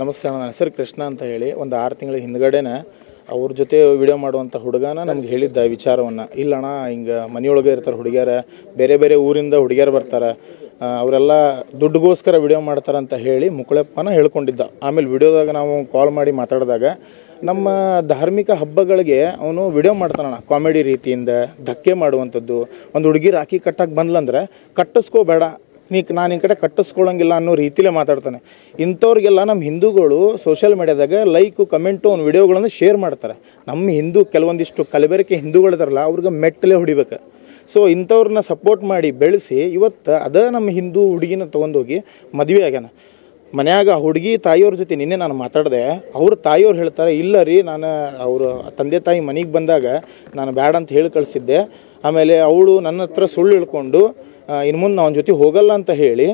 ನಮಸ್ತೆ, ನನ್ನ ಹೆಸರು ಕೃಷ್ಣ ಅಂತ ಹೇಳಿ. ಒಂದು 6 ತಿಂಗಳ ಹಿಂದ್ಗಡೆನೇ ಅವ್ರ ಜೊತೆ ವಿಡಿಯೋ ಮಾಡುವಂಥ ಹುಡುಗನ ನಮ್ಗೆ ಹೇಳಿದ್ದ ವಿಚಾರವನ್ನು. ಇಲ್ಲಣ್ಣ, ಹಿಂಗೆ ಮನೆಯೊಳಗೆ ಇರ್ತಾರೆ ಹುಡುಗಿಯರ, ಬೇರೆ ಬೇರೆ ಊರಿಂದ ಹುಡುಗಿಯರು ಬರ್ತಾರೆ, ಅವರೆಲ್ಲ ದುಡ್ಡುಗೋಸ್ಕರ ವಿಡಿಯೋ ಮಾಡ್ತಾರಂತ ಹೇಳಿ ಮುಕ್ಕಳಪ್ಪನ ಹೇಳ್ಕೊಂಡಿದ್ದ. ಆಮೇಲೆ ವಿಡಿಯೋದಾಗ ನಾವು ಕಾಲ್ ಮಾಡಿ ಮಾತಾಡಿದಾಗ ನಮ್ಮ ಧಾರ್ಮಿಕ ಹಬ್ಬಗಳಿಗೆ ಅವನು ವಿಡಿಯೋ ಮಾಡ್ತಾನಣ್ಣ, ಕಾಮಿಡಿ ರೀತಿಯಿಂದ ಧಕ್ಕೆ ಮಾಡುವಂಥದ್ದು. ಒಂದು ಹುಡುಗಿ ರಾಖಿ ಕಟ್ಟಕ್ಕೆ ಬಂದ್ಲಂದ್ರೆ ಕಟ್ಟಿಸ್ಕೋಬೇಡ, ನಾನು ನಿನ್ನ ಕಡೆ ಕಟ್ಟಿಸ್ಕೊಳ್ಳೋಂಗಿಲ್ಲ ಅನ್ನೋ ರೀತಿಲೇ ಮಾತಾಡ್ತಾನೆ. ಇಂಥವ್ರಿಗೆಲ್ಲ ನಮ್ಮ ಹಿಂದೂಗಳು ಸೋಷಿಯಲ್ ಮೀಡಿಯಾದಾಗ ಲೈಕು ಕಮೆಂಟು ಅವ್ನ ವಿಡಿಯೋಗಳನ್ನು ಶೇರ್ ಮಾಡ್ತಾರೆ. ನಮ್ಮ ಹಿಂದೂ ಕೆಲವೊಂದಿಷ್ಟು ಕಲಬೆರಕೆ ಹಿಂದೂಗಳಿದಾರಲ್ಲ, ಅವ್ರಿಗೆ ಮೆಟ್ಟಲೇ ಹೊಡಿಬೇಕು. ಸೊ ಇಂಥವ್ರನ್ನ ಸಪೋರ್ಟ್ ಮಾಡಿ ಬೆಳೆಸಿ ಇವತ್ತು ಅದೇ ನಮ್ಮ ಹಿಂದೂ ಹುಡುಗಿನ ತೊಗೊಂಡೋಗಿ ಮದುವೆ ಆಗ್ಯಾನ. ಮನ್ಯಾಗ ಆ ಹುಡುಗಿ ತಾಯಿಯವ್ರ ಜೊತೆ ನಿನ್ನೆ ನಾನು ಮಾತಾಡಿದೆ. ಅವ್ರ ತಾಯಿಯವ್ರು ಹೇಳ್ತಾರೆ, ಇಲ್ಲ ರೀ, ನಾನು ಅವರು ತಂದೆ ತಾಯಿ ಮನೆಗೆ ಬಂದಾಗ ನಾನು ಬ್ಯಾಡ ಅಂತ ಹೇಳಿ ಕಳಿಸಿದ್ದೆ. ಆಮೇಲೆ ಅವಳು ನನ್ನ ಹತ್ರ ಸುಳ್ಳು ಹೇಳ್ಕೊಂಡು ಇನ್ನು ಮುಂದೆ ಅವನ ಜೊತೆ ಹೋಗಲ್ಲ ಅಂತ ಹೇಳಿ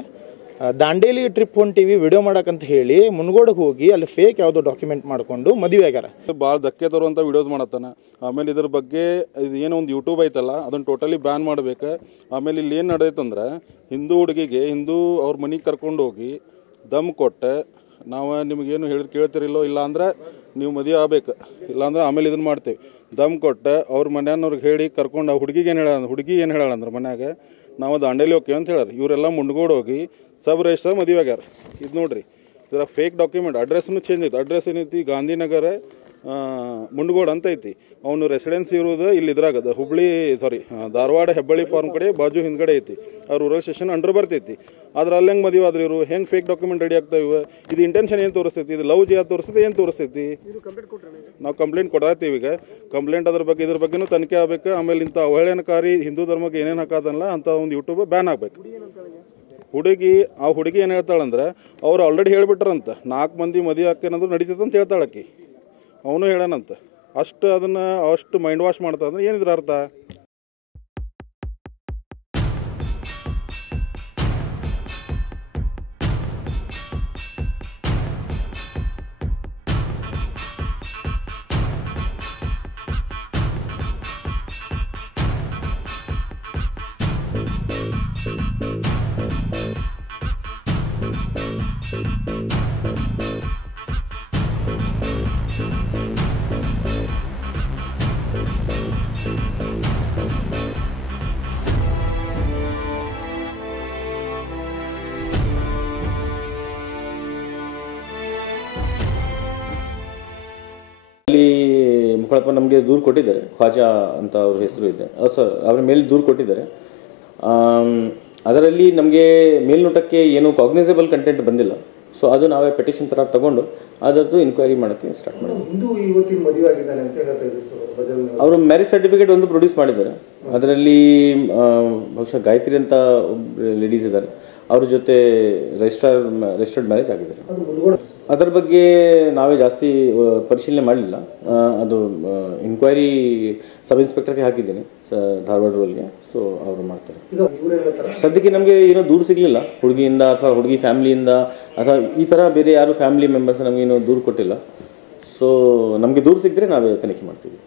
ದಾಂಡೇಲಿ ಟ್ರಿಪ್ ಹೊಂಟಿವಿ ವಿಡಿಯೋ ಮಾಡೋಕ್ಕಂತ ಹೇಳಿ ಮುನ್ಗೋಡಕ್ಕೆ ಹೋಗಿ ಅಲ್ಲಿ ಫೇಕ್ ಯಾವುದೋ ಡಾಕ್ಯುಮೆಂಟ್ ಮಾಡಿಕೊಂಡು ಮದುವೆ ಆಗ್ಯಾರ. ಭಾಳ ಧಕ್ಕೆ ತರುವಂಥ ವಿಡಿಯೋಸ್ ಮಾಡತ್ತಾನೆ. ಆಮೇಲೆ ಇದ್ರ ಬಗ್ಗೆ ಇದು ಏನೋ ಒಂದು ಯೂಟ್ಯೂಬ್ ಐತಲ್ಲ, ಅದನ್ನು ಟೋಟಲಿ ಬ್ಯಾನ್ ಮಾಡ್ಬೇಕು. ಆಮೇಲೆ ಇಲ್ಲಿ ಏನು ನಡೆದೈತಂದ್ರೆ, ಹಿಂದೂ ಹುಡುಗಿಗೆ ಹಿಂದೂ ಅವ್ರ ಮನೆಗೆ ಕರ್ಕೊಂಡು ಹೋಗಿ ದಮ್ ಕೊಟ್ಟೆ, ನಾವು ನಿಮಗೇನು ಹೇಳಿ ಕೇಳ್ತಿರಿಲ್ಲೋ, ಇಲ್ಲಾಂದ್ರೆ ನೀವು ಮದುವೆ ಆಗ್ಬೇಕು, ಇಲ್ಲಾಂದ್ರೆ ಆಮೇಲೆ ಇದನ್ನು ಮಾಡ್ತೇವೆ. ದಮ್ ಕೊಟ್ಟೆ ಅವ್ರ ಮನೆಯವ್ರಿಗೆ ಹೇಳಿ ಕರ್ಕೊಂಡು ಆ ಹುಡುಗಿಗೆ ಏನು ಹೇಳಂದ್ರೆ ಮನ್ಯಾಗ ನಾವು ದಾಂಡೇಲಿ ಹೋಗ್ತೀವಿ ಅಂತ ಹೇಳಾರ. ಇವರೆಲ್ಲ ಮುಂಡ್ಗೋಡು ಹೋಗಿ ಸಬ್ ರಿಜಿಸ್ಟರ್ ಮದುವೆ ಆಗ್ಯಾರ. ಇದು ನೋಡ್ರಿ, ಇದರ ಫೇಕ್ ಡಾಕ್ಯುಮೆಂಟ್. ಅಡ್ರೆಸ್ನು ಚೇಂಜ್ ಐತಿ. ಅಡ್ರೆಸ್ ಏನೈತಿ, ಗಾಂಧಿನಗರ ಮುಂಡ್ಗೋಡು ಅಂತ ಐತಿ. ಅವನು ರೆಸಿಡೆನ್ಸಿ ಇರೋದು ಇಲ್ಲಿ ಇದ್ರಾಗದ ಧಾರವಾಡ ಹೆಬ್ಬಳ್ಳಿ ಫಾರ್ಮ್ ಕಡೆ ಬಾಜು ಹಿಂದ್ಗಡೆ ಐತಿ. ಅವ್ರ ರೂರಲ್ ಸ್ಟೇಷನ್ ಅಂಡರ್ ಬರ್ತೈತಿ. ಆದ್ರೆ ಅಲ್ಲಿ ಹೆಂಗೆ ಮದುವೆ ಆದ್ರೆ ಇವರು ಹೆಂಗೆ ಫೇಕ್ ಡಾಕ್ಯುಮೆಂಟ್ ರೆಡಿ ಆಗ್ತಾವೆ? ಇದು ಇಂಟೆನ್ಷನ್ ಏನು ತೋರಿಸ್ತೈತಿ? ಇದು ಲವ್ ಜಿಯಾದ ತೋರಿಸ್ತೈತಿ, ಏನು ತೋರಿಸ್ತೈತಿ? ನಾವು ಕಂಪ್ಲೇಂಟ್ ಕೊಡಾತೀವಿ ಈಗ. ಕಂಪ್ಲೇಂಟ್ ಇದ್ರ ಬಗ್ಗೆನೂ ತನಿಖೆ ಆಗ್ಬೇಕು. ಆಮೇಲೆ ಇಂಥ ಅವಹೇಳನಕಾರಿ ಹಿಂದೂ ಧರ್ಮಕ್ಕೆ ಏನೇನು ಹಾಕೋದಲ್ಲ ಅಂತ ಒಂದು ಯೂಟ್ಯೂಬ್ ಬ್ಯಾನ್ ಆಗ್ಬೇಕು. ಆ ಹುಡುಗಿ ಏನು ಹೇಳ್ತಾಳಂದ್ರೆ, ಅವ್ರು ಆಲ್ರೆಡಿ ಹೇಳ್ಬಿಟ್ರಂತ 4 ಮಂದಿ ಮದುವೆ ಹಾಕೇನಂದ್ರೆ ನಡೀತೈತೆ ಅಂತ ಹೇಳ್ತಾಳಕ್ಕಿ. ಅವನು ಹೇಳೋಣಂತ. ಅಷ್ಟು ಮೈಂಡ್ ವಾಶ್ ಮಾಡ್ತಾ ಅಂದ್ರೆ ಏನಿದ್ರ ಅರ್ಥ? ಅಲ್ಲಿ ಮುಕ್ಕಳಪ್ಪ ನಮಗೆ ದೂರು ಕೊಟ್ಟಿದ್ದಾರೆ. ಖ್ವಾಜಾ ಅಂತ ಅವ್ರ ಹೆಸರು ಇದೆ, ಅವ್ರ ಮೇಲೆ ದೂರು ಕೊಟ್ಟಿದ್ದಾರೆ. ಅದರಲ್ಲಿ ನಮಗೆ ಮೇಲ್ನೋಟಕ್ಕೆ ಏನು ಕಾಗ್ನೈಸಬಲ್ ಕಂಟೆಂಟ್ ಬಂದಿಲ್ಲ. ಸೊ ಅದು ನಾವೇ ಪೆಟಿಷನ್ ಥರ ತಗೊಂಡು ಅದರದ್ದು ಇನ್ಕ್ವೈರಿ ಮಾಡೋಕ್ಕೆ ಸ್ಟಾರ್ಟ್ ಮಾಡಿದ್ವಿ. ಅವರು ಮ್ಯಾರೇಜ್ ಸರ್ಟಿಫಿಕೇಟ್ ಒಂದು ಪ್ರೊಡ್ಯೂಸ್ ಮಾಡಿದ್ದಾರೆ. ಅದರಲ್ಲಿ ಬಹುಶಃ ಗಾಯತ್ರಿ ಅಂತ ಒಬ್ಬರು ಲೇಡೀಸ್ ಇದ್ದಾರೆ, ಅವ್ರ ಜೊತೆ ರಿಜಿಸ್ಟರ್ಡ್ ಮ್ಯಾರೇಜ್ ಆಗಿದ್ದಾರೆ. ಅದರ ಬಗ್ಗೆ ನಾವೇ ಜಾಸ್ತಿ ಪರಿಶೀಲನೆ ಮಾಡಲಿಲ್ಲ. ಅದು ಇನ್ಕ್ವೈರಿ ಸಬ್ ಇನ್ಸ್ಪೆಕ್ಟರ್ಗೆ ಹಾಕಿದ್ದೀನಿ, ಧಾರವಾಡ ರೂರಲ್ಗೆ. ಸೊ ಅವರು ಮಾಡ್ತಾರೆ. ಸದ್ಯಕ್ಕೆ ನಮಗೆ ಏನೋ ದೂರು ಸಿಗಲಿಲ್ಲ ಹುಡುಗಿಯಿಂದ ಅಥವಾ ಹುಡುಗಿ ಫ್ಯಾಮಿಲಿಯಿಂದ ಅಥವಾ ಈ ಥರ ಬೇರೆ ಯಾರು ಫ್ಯಾಮಿಲಿ ಮೆಂಬರ್ಸ್ ನಮಗೇನೋ ದೂರು ಕೊಟ್ಟಿಲ್ಲ. ಸೊ ನಮಗೆ ದೂರು ಸಿಕ್ಕಿದ್ರೆ ನಾವೇ ತನಿಖೆ ಮಾಡ್ತೀವಿ.